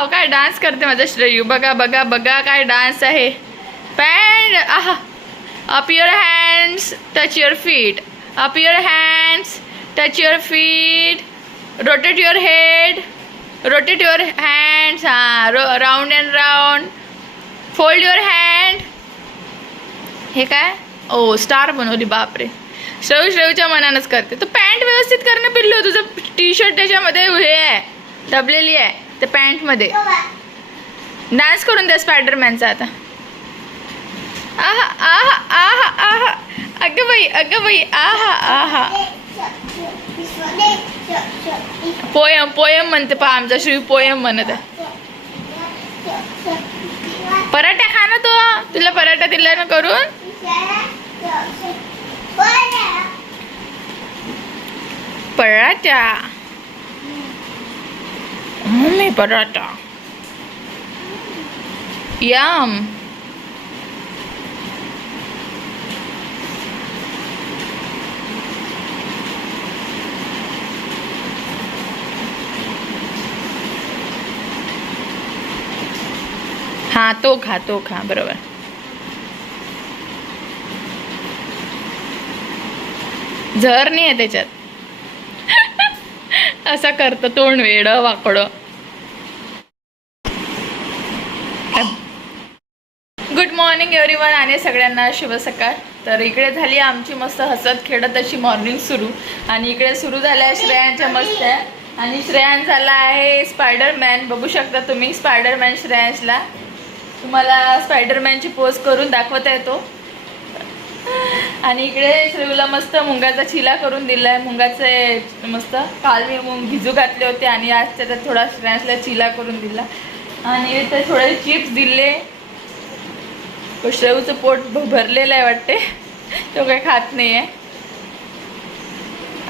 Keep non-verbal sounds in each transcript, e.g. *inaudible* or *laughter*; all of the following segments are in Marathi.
अहो, काय डान्स करते माझा श्रेयू? बघा बघा बघा काय डान्स आहे. पॅन्ट आहा. Up your hands touch your feet up your hands touch your feet rotate your head rotate your hands हां row round and round fold your hand हे काय? ओ स्टार बनवली बापरे. श्रव श्रवच्या मनानंच करते. तू पॅन्ट व्यवस्थित करणं पिल्लू तुझं टी शर्ट त्याच्यामध्ये हे आहे. दबलेली आहे. त्या पॅन्टमध्ये डान्स करून द्या स्पायडरमॅनचा आता. आहा आहा आहा आहा. अगं बाई अगं बाई आहा आहा. पोयम पोयम म्हणते पहा आमचा श्री पोयम म्हणत. आहे पराठा खा ना तो. तुला पराठा दिला ना करून. पराठा. Mummy paratha. Yum. हा तो खा तो खा बरोबर झर नाही आहे त्याच्यात *laughs* असा करतं तोंड वेडं वाकडं गुड मॉर्निंग एव्हरीवन आणि सगळ्यांना शुभ सकाळ. तर इकडे झाली आमची मस्त हसत खेळत अशी मॉर्निंग सुरू. आणि इकडे सुरू झाल्या श्रेयांच्या मस्त. आणि श्रेयांश झाला आहे स्पायडरमॅन बघू शकता तुम्ही स्पायडरमॅन श्रेयांशला. तुम्हाला स्पायडरमॅनची पोज करून दाखवता येतो. आणि इकडे श्रेयूला मस्त मुंगाचा चिला करून दिलाय. मुंगाचे मस्त काल मी मुंग भिजू घातले होते आणि आज त्याचा थोडा श्रेयांशला चिला करून दिला. आणि इथे थोडे चिप्स दिले. श्रेऊचं पोट भरलेलं आहे वाटते. तो काही खात नाही आहे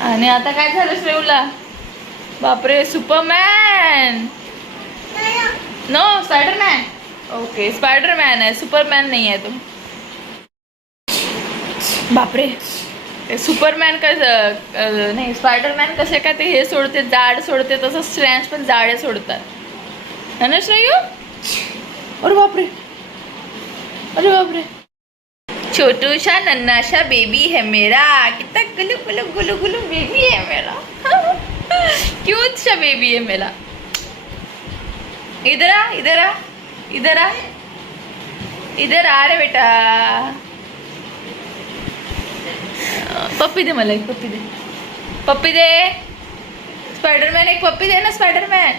आणि आता काय झालं श्रेऊला? बापरे Superman! No Spiderman okay Spiderman आहे. सुपरमॅन नाही आहे तो. बापरे. सुपरमॅन कसं नाही स्पायडरमॅन कसे काय ते हे सोडते जाड सोडते तसं स्ट्रॅन्स पण जाडे सोडतात. है ना श्रेयू? अरे बापरे. अरे बापरे. छोटूसा नन्नासा बेबी है मेरा। कितना गुलू गुलू गुलू गुलू बेबी है मेरा। क्यूट सा बेबी है मेरा। इधर आ इधर आ इधर आ। इधर आ रे बेटा। पप्पी दे मला एक पप्पी दे। पप्पी दे। स्पायडरमॅन एक पप्पी दे ना स्पायडरमॅन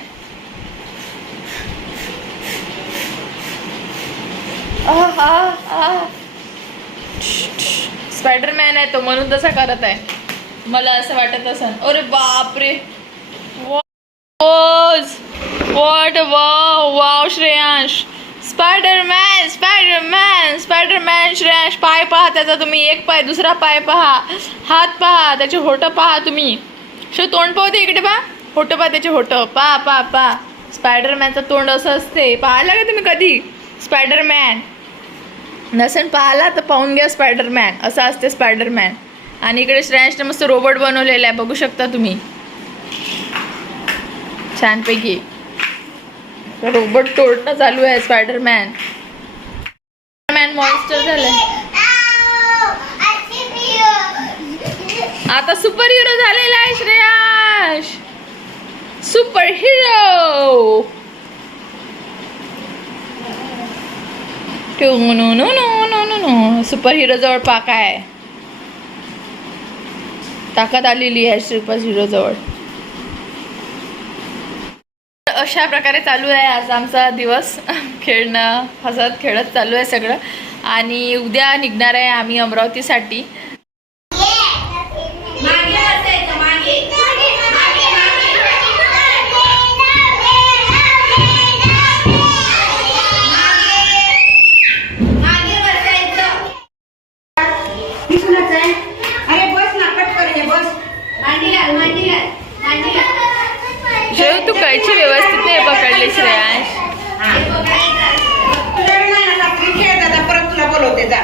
स्पायडरमॅन आहे तो म्हणून तसा करत आहे. मला असं वाटत असं अरे बापरे. What wow wow Shreyansh. Spiderman Spiderman Spiderman Shreyansh पाय पहा त्याचा तुम्ही एक पाय दुसरा पाय पहा. हात पहा त्याचे होटं पहा तुम्ही. शो तोंड पाहते इकडे पहा. होटं पहा त्याचे होटं पा पा पा स्पायडरमॅनचं तोंड असं असते. पाहायला का तुम्ही कधी? स्पायडरमॅन. नसेल पाहिला तर पाहून घ्या स्पायडरमॅन. असं असते स्पायडरमॅन. आणि इकडे श्रेयांशने मस्त रोबोट बनवलेला आहे. बघू शकता तुम्ही. छानपैकी. रोबोट तोडणं चालू आहे स्पायडरमॅन. मॅन मॉन्स्टर झालंय. आता सुपर हिरो झालेला आहे Shreyash. Superhero no no no no no no superhero जवळ पाका आहे. ताकद आलेली आहे सुपर हिरो जवळ. अशा प्रकारे चालू आहे आज आमचा दिवस. खेळणं हसत खेळत चालू आहे सगळं. आणि उद्या निघणार आहे आम्ही अमरावतीसाठी. नाही श्रेयांश. परत तुला बोलवते जा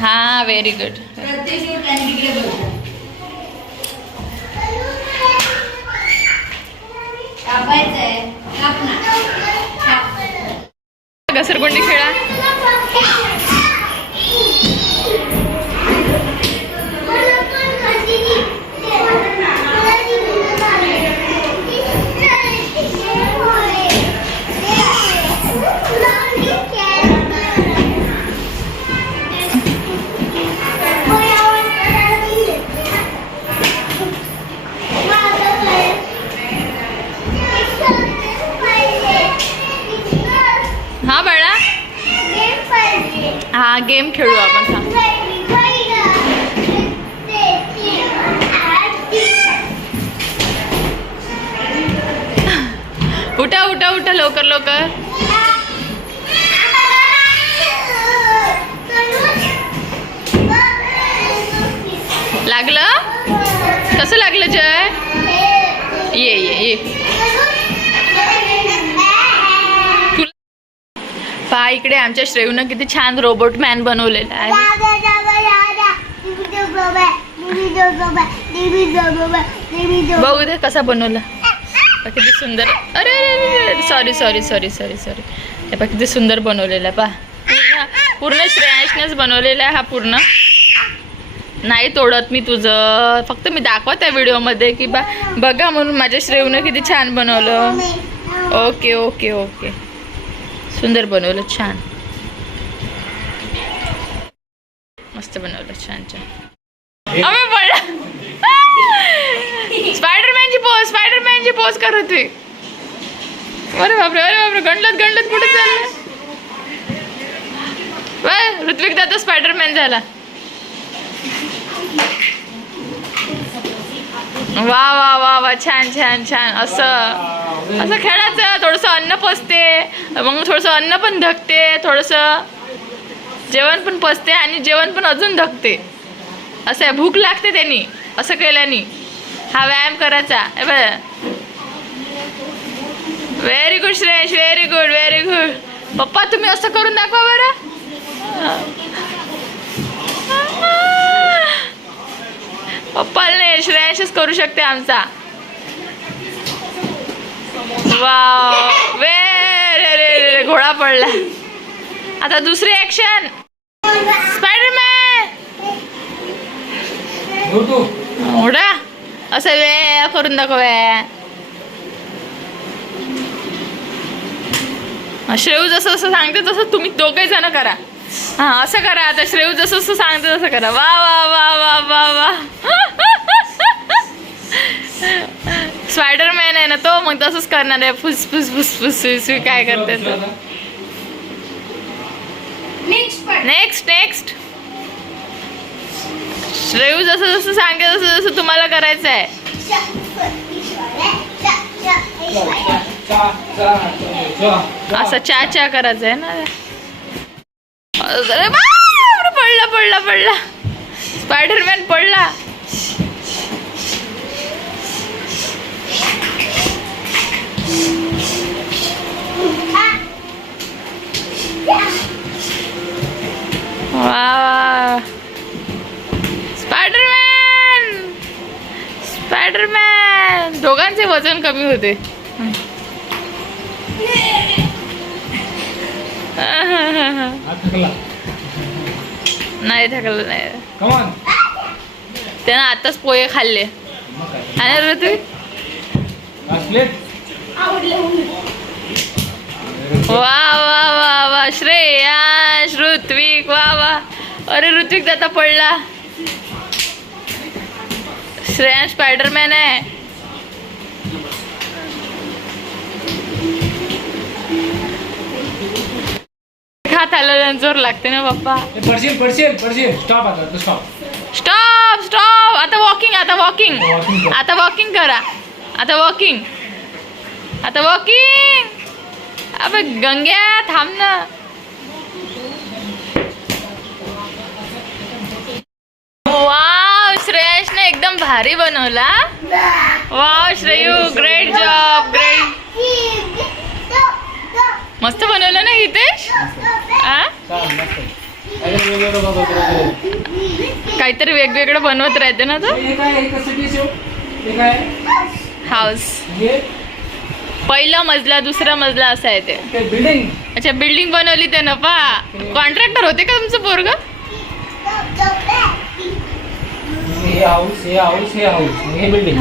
हा व्हेरी गुड घसरगुंडी खेळा. लवकर लवकर. लागलं? कसं लागलं जय? ये ये ये. पहा इकडे आमच्या श्रेयूनं किती छान रोबोट मॅन बनवलेला आहे. बघू दे कसा बनवला. पहा किती सुंदर. अरे sorry sorry sorry sorry sorry हे पहा किती सुंदर बनवलेला पहा. पूर्ण पूर्ण श्रेयांशनेच बनवलेला आहे हा पूर्ण. नाही तोडत मी तुझं. फक्त मी दाखवत आहे व्हिडिओमध्ये की बा बघा म्हणून माझ्या श्रेयूनं किती छान बनवलं. Okay okay okay. सुंदर बनवलं छान. मस्त बनवलं छान छान. अबे पडला स्पायडरमॅनची पोज स्पायडरमॅनची पोज कर अरे बापरे अरे बापरे गणलत गणलत कुठे चाललं? वाय ऋत्विक दादा स्पायडरमॅन झाला. वा वा वा वा छान छान छान असं. असं खेळायचं थोडंसं अन्न पचते मग थोडंसं अन्न पण धकते थोडंसं जेवण पण पचते आणि जेवण पण अजून धकते असं आहे भूक लागते त्यांनी असं केल्याने. हा व्यायाम करायचा. Very good Shreyash very good very good papa तुम्ही असं करून दाखवा बरं. पप्पाला नाही श्रेयशच करू शकते आमचा. वा वे रे रे रे रे, घोडा पडला. आता दुसरी ऍक्शन स्पायडरमॅन घोडा असं वे करून दाखव श्रेयू जसं जसं सांगते तसं तुम्ही दोघे जण करा हा असं करा आता श्रेयू जसं जसं सांगते तसं करा वा वा वा वा वा वा स्पायडरमॅन आहे ना तो मग तसंच करणार आहे फुस फुस फुस फुस काय करते. नेक्स्ट नेक्स्ट श्रेयू जसं जसं सांगते तसं जसं तुम्हाला करायचं आहे असं चा चा करायचं आहे ना. अरे पडला पडला पडला. स्पायडरमॅन पडला. वा स्पायडरमॅन स्पायडरमॅन दोघांचे वजन कमी होते. नाही थकलं नाही. त्यानं आताच पोहे खाल्ले. आणि तू? वा वा वा वा. श्रेयाश ऋत्विक वा वा. अरे ऋत्विक दादा पडला. श्रेयांश स्पायडरमॅन आहे. हात आला जोर लागते ना बाप्पा. पडशील पडशील पडशील. स्टॉप आता तो स्टॉप स्टॉप स्टॉप आता वॉकिंग आता वॉकिंग. आता वॉकिंग करा. आता वॉकिंग आता वॉकिंग अबे गंग्या थांब ना. वाव श्रेयसने एकदम भारी बनवला. Wow Shreyu great job great मस्त बनवलं ना हितेश? काहीतरी वेगवेगळं बनवत राहते ना तो? हाऊस. पहिला मजला दुसरा मजला असा आहे ते. बिल्डिंग अच्छा बिल्डिंग बनवली ते ना पा. कॉन्ट्रॅक्टर होते का तुमचं पोरग? हे हाऊस हे हाऊस हे हाऊस. हे building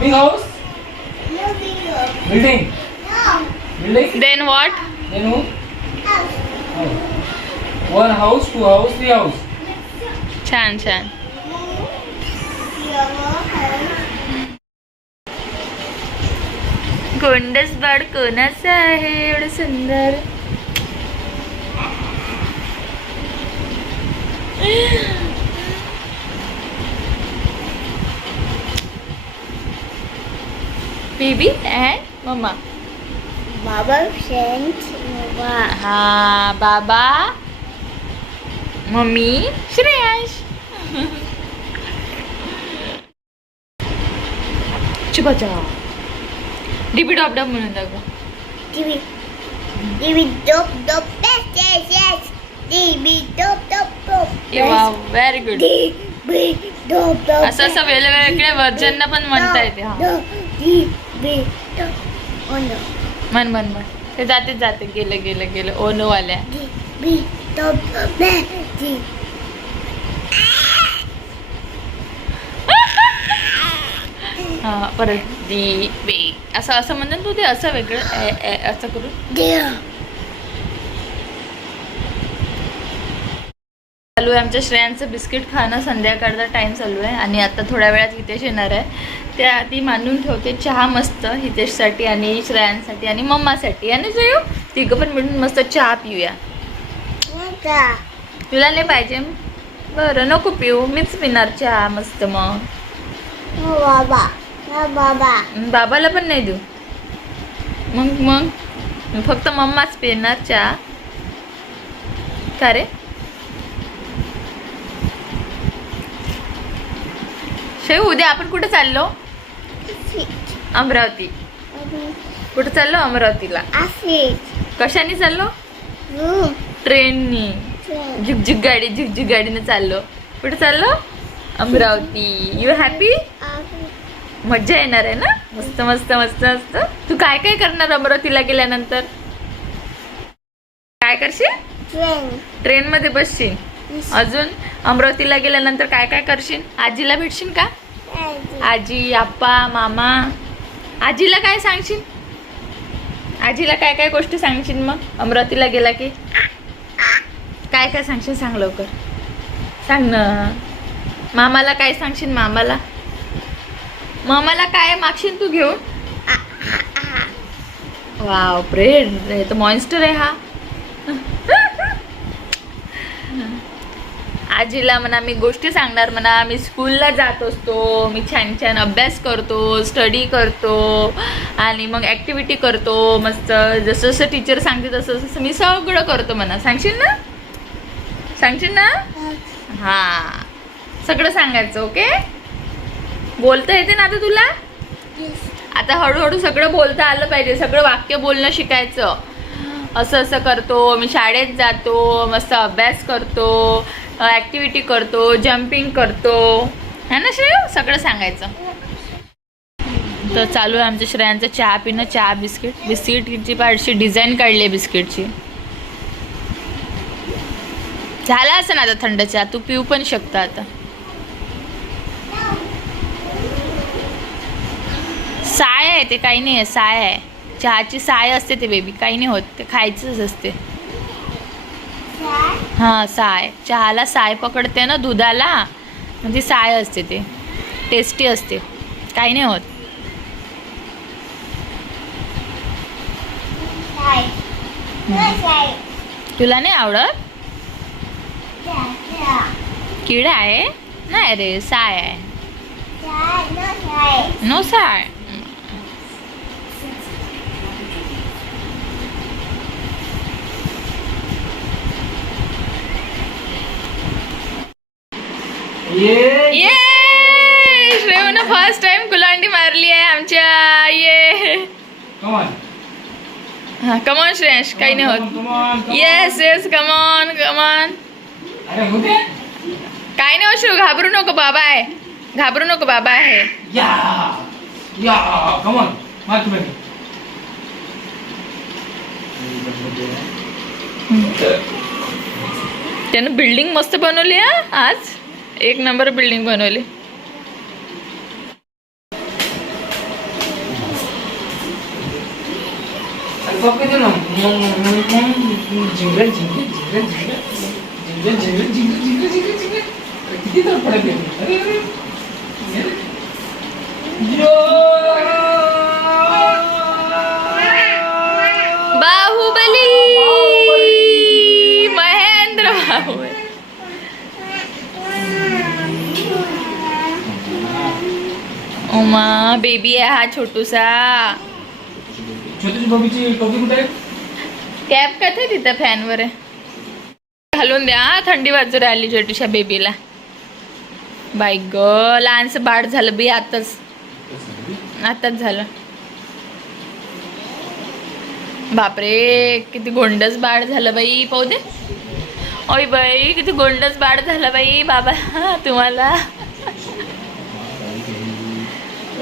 big house building building then what then who? One house two house three house छान छान गोंडस बाळ कोणाचं आहे एवढं सुंदर? बेबी अँड मम्मा बाबा फ्रेंड्स बाबा हा बाबा मम्मी श्रेयांश चिबाचा डिबी डॉप डॉप म्हणून दाखव TV TV dope dope best yes yes dope dope dope वा very good TV dope dope असं असं वेगवेगळ्या वर्जन पण म्हणता येते हा. डोप मन मन मन ते जाते जाते. गेलं गेलं गेलं. ओनो वाल्या हा परत दी बे. असं असं म्हणतात तू ते? असं वेगळं. असं करून. चालू आहे आमच्या श्रेयांचं बिस्किट खाणं. संध्याकाळचा टाइम चालू आहे. आणि आता थोड्या वेळात हितेश येणार आहे. त्या आधी मांडून ठेवते. चहा मस्त हितेशसाठी आणि श्रेयांसाठी आणि मम्मासाठी. आणि जेऊ तिघं पण मिळून मस्त चहा पिऊया. तुला नाही पाहिजे. बरं नको पिऊ. मीच पिणार चहा मस्त मग. हो बाबा. हो बाबा. बाबाला पण नाही देऊ. मग मग. फक्त मम्माच पिणार चहा. का रे? शेव उद्या आपण कुठे चाललो? अमरावती. कुठे चाललो अमरावतीला? कशाने चाललो? ट्रेननी. झुकझुक गाडी झुकझुक गाडीने चाललो. कुठे चाललो? अमरावती. यू हॅपी मज्जा येणार आहे ना? मस्त मस्त मस्त मस्त. तू काय काय करणार अमरावतीला गेल्यानंतर? काय करशील? ट्रेन ट्रेनमध्ये बसशील. अजून अमरावतीला गेल्यानंतर काय काय करशील? आजीला भेटशील का? आजी आप्पा मामा. आजीला काय सांगशील? आजीला काय काय गोष्टी सांगशील मग? अमरावतीला गेला की? काय काय सांगशील सांग लवकर. सांग ना. मामाला काय सांगशील मामाला? मामाला काय मागशील तू घेऊन? वाव ब्रेड हे तर मॉन्स्टर आहे हा. आजीला म्हणा मी गोष्टी सांगणार म्हणा मी स्कूलला जात असतो मी छान छान अभ्यास करतो स्टडी करतो आणि मग ॲक्टिव्हिटी करतो मस्त जसं जसं टीचर सांगते तसं तसं मी सगळं करतो म्हणा. सांगशील ना? सांगशील ना? हां. सगळं सांगायचं ओके बोलता येते ना आता तुला? आता हळूहळू सगळं बोलता आलं पाहिजे सगळं वाक्य बोलणं शिकायचं. असं असं करतो मी शाळेत जातो मस्त अभ्यास करतो. ॲक्टिव्हिटी करतो जम्पिंग करतो. है ना श्रेय? सगळं सांगायचं. तर चालू आहे आमच्या श्रेयांचं चहा पिणं चहा बिस्किट. बिस्किटची पाडशी? डिझाईन काढली आहे बिस्किटची. झाला असं ना आता थंड चहा. तू पिऊ पण शकता आता. साय आहे ते काही नाही आहे. साय आहे. चहाची साय असते ते बेबी काही नाही होत. ते खायचंच असते. हां साय. चहाला साय पकडते ना दुधाला. म्हणजे साय असते ते. टेस्टी असते. काही नाही होत. तुला नाही आवडत? किडा आहे? नाही रे साय आहे. नो साय. ये ये श्रेवनं फर्स्ट टाइम गुलांडी मारली आहे आमच्या. ये कमान हा कमॉन श्रेयश. काही नाही होत. येस येस कमॉन कमॉन काय नाही अश्रू घाबरू नको बाबा आहे. घाबरू नको बाबा आहे. त्यानं बिल्डिंग मस्त बनवली आज. एक नंबर बिल्डिंग बनवली. अरे उमा बेबी आहे हा छोटूसा. कॅप का ते तिथं फॅनवर आहे घालून द्या थंडी वाजू राहिली छोटूशा बेबीला बाई ग लहानसं बाळ झालं बी आताच. आताच झालं. बापरे किती गोंडस बाळ झालं बाई पाहू दे. ओय बाई किती गोंडस बाळ झालं बाई बाबा तुम्हाला.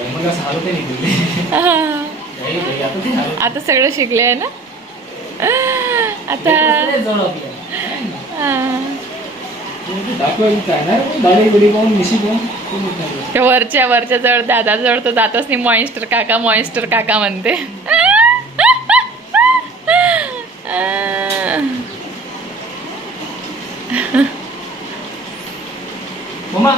*laughs* आता सगळं शिकले आहे ना? आता वरच्या वरच्या जवळ दादा जवळ तर जातच नाही. मॉइस्टर काका मॉइस्टर काका म्हणते. मम्मा